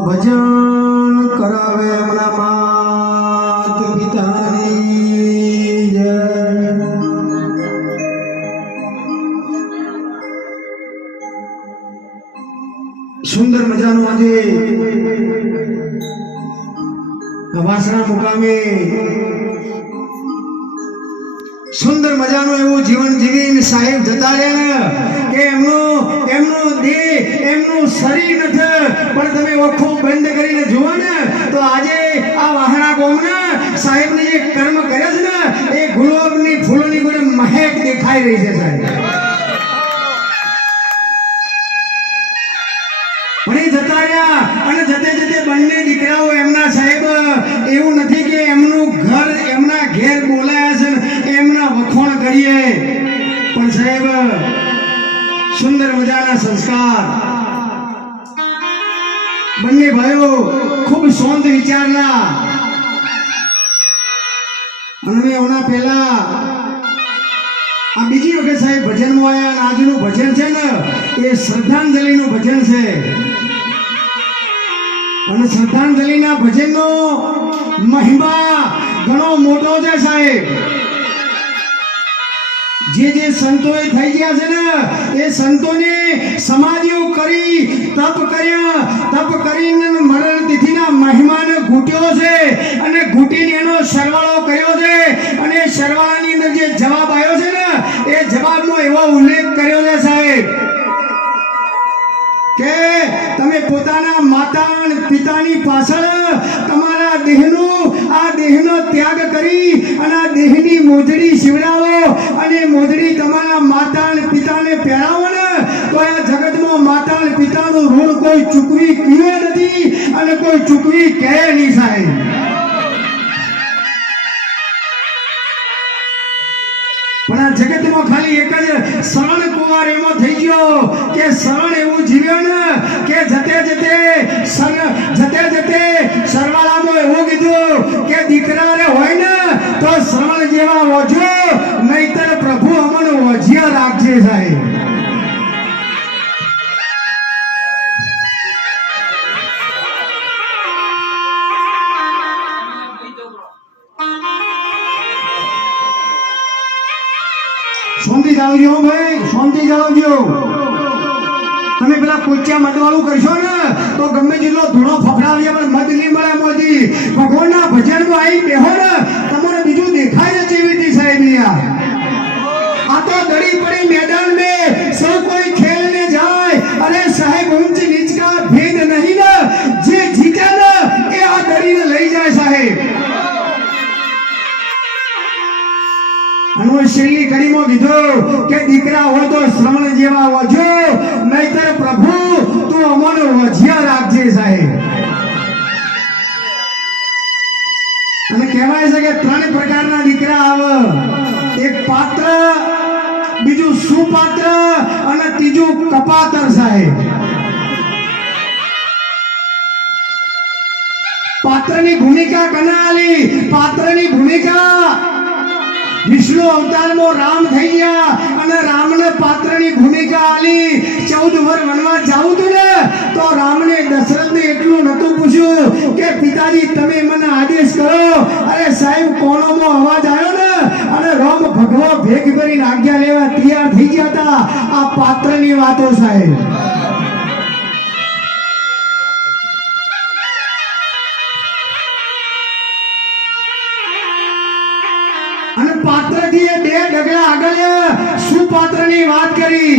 ભજન કરાવે એમના માત પિતાની સુંદર મજાનું આજે વાસણા મુકામે સુંદર મજાનું એવું જીવન જીવીને સાહેબ જતા રહ્યા ને કે એમનું એમનું શરીર નથી, પણ તમે ઓખો બંધ કરીને જુઓ ને, તો આજે આ વાહણા ગોમના સાહેબને જે કર્મ કરે છે ને, એ ગુલાબની ફૂલોની કોઈ મહેક દેખાઈ રહી છે સાહેબ. કે એમનું ઘર એમના ઘેર બોલાયા એમના વખોણ કરીએ. પણ સાહેબ, સુંદર મજાના સંસ્કાર. બંને ભાઈઓ ખૂબ શાંત વિચારના. અને હમણાં પહેલા આ બીજી વખત સાહેબ ભજનમાં આવ્યા આજનું ભજન છે ને, એ શ્રદ્ધાંજલિનું ભજન છે. અને શ્રદ્ધાંજલિના ભજનનો મહિમા ઘણો મોટો છે સાહેબ. જે જે સંતોએ થઈ ગયા છે ને, એ સંતોને સમાધિઓ કરી, તપ કર્યા. તપ કરીને મરણ તિથિના મહિમાને ઘૂટ્યો છે અને ઘૂટીને એનો સરવાળો કર્યો છે. અને સરવાળાની અંદર જે જવાબ આવ્યો છે ને, એ જવાબનો એવો ઉલ્લેખ કર્યો છે સાહેબ કે તમે પોતાના માતા પિતાની પાછળ તમારા દેહનું, આ દેહનો ત્યાગ કરી અને આ દેહની મોજડી શિવડાવો. અને મોજડી તમારા માતા અને પિતાને પહેરાવો ને, તો આ જગતમાં માતા અને પિતાનું ઋણ કોઈ ચૂકવી કીએ નથી અને કોઈ ચૂકવી કહે નહીં સાહેબ. પણ આ જગતમાં ખાલી એક જ શરણ કુમાર એમાં થઈ ગયો કે શરણ એવું જીવ્યો ને કે જતે જતે જતે જતે સરવાળામાં એવું કીધું કે દીકરા હોય ને તો શરણ જેવા અમને રાખજે સાહેબ શાંતિ જાળવજો હો ભાઈ, શાંતિ જાળવજો. તમે પેલા કોચ્યા મતવાળું કરશો ને, તો ગમે જેટલો ધૂળો ફફડાવીએ પણ મત નહીં મળે મોજી ભગવાનના ભજનમાં આવી બેહો હું છેલ્લી કડીમાં કે દીકરા હોય તો શ્રવણ જેવા વજો નહીતર પ્રભુ, તું અમોને વજિયા રાખજે સાહેબ. અને કહેવાય છે કે ત્રણ પ્રકારના દીકરા આવે. એક પાત્ર, બીજું સુપાત્ર અને ત્રીજું કપાતર સાહેબ. પાત્રની ભૂમિકા કનાલી વિષ્ણુ અવતારમાં રામ થઈ ગયા અને રામને પાત્રની ભૂમિકા આલી ચૌદ વર વનવાસ જાવું તું ને, તો રામને દશરથને એટલું નતું પૂછ્યું કે, પિતાજી, તમે મને આદેશ કરો. અરે સાહેબ કોણોનો અવાજ આવ્યો ને, અને રામ ભગવા ભેગ ભરીને આજ્ઞા લેવા તૈયાર થઈ ગયા હતા. આ પાત્રની વાતો સાહેબ. અને પાત્રથી એ બે ડગલા આગળ સુપાત્રની વાત કરી.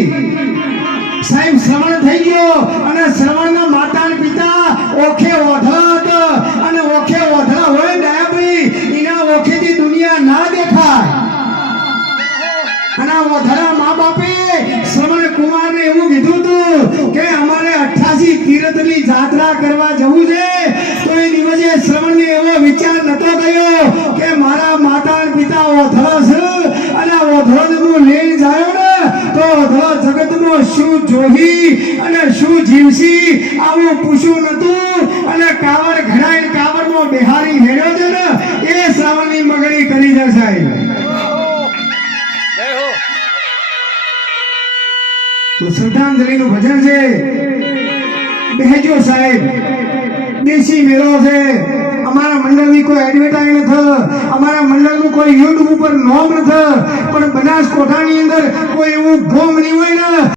સાહેબ, શ્રવણ થઈ ગયો અને શ્રવણના માતા અને પિતા ઓખે ઓઢા હતા. અને ઓખે ઓઢા હોય ડાયાભાઈ એના ઓખેથી દુનિયા ના દેખાય. અને આ મા બાપે શ્રવણ કુમારને એવું કીધું હતું કે અમારે અઠ્ઠાસી તીર્થની જાત્રા કરવા જવું છે, તો એ દિવસે શ્રવણને એવો વિચાર નતો મારા માતા પિતા ઓથળો છે અને ઓથળોને હું લઈને જાયો ને તો ઓથળો જગતમાં શું જોહી અને શું જીવસી આવું પૂછ્યું નતું અને કાવડ ઘડાઈને કાવડમાં બિહારી હેડ્યો છે ને એ શ્રાવણની મગણી કરી દે સાહેબ. તો શ્રદ્ધાંજલિ અંજલિનું ભજન છે. બેહજો સાહેબ. દેશી મેળો છે. અમારા મંડળની કોઈ એડવર્ટાઈઝ નથી અમારા મંડળનું કોઈ યુટ્યુબ ઉપર નોમ નથી. પણ બનાસકોઠાની અંદર કોઈ એવું ગોમ નહીં હોય ને.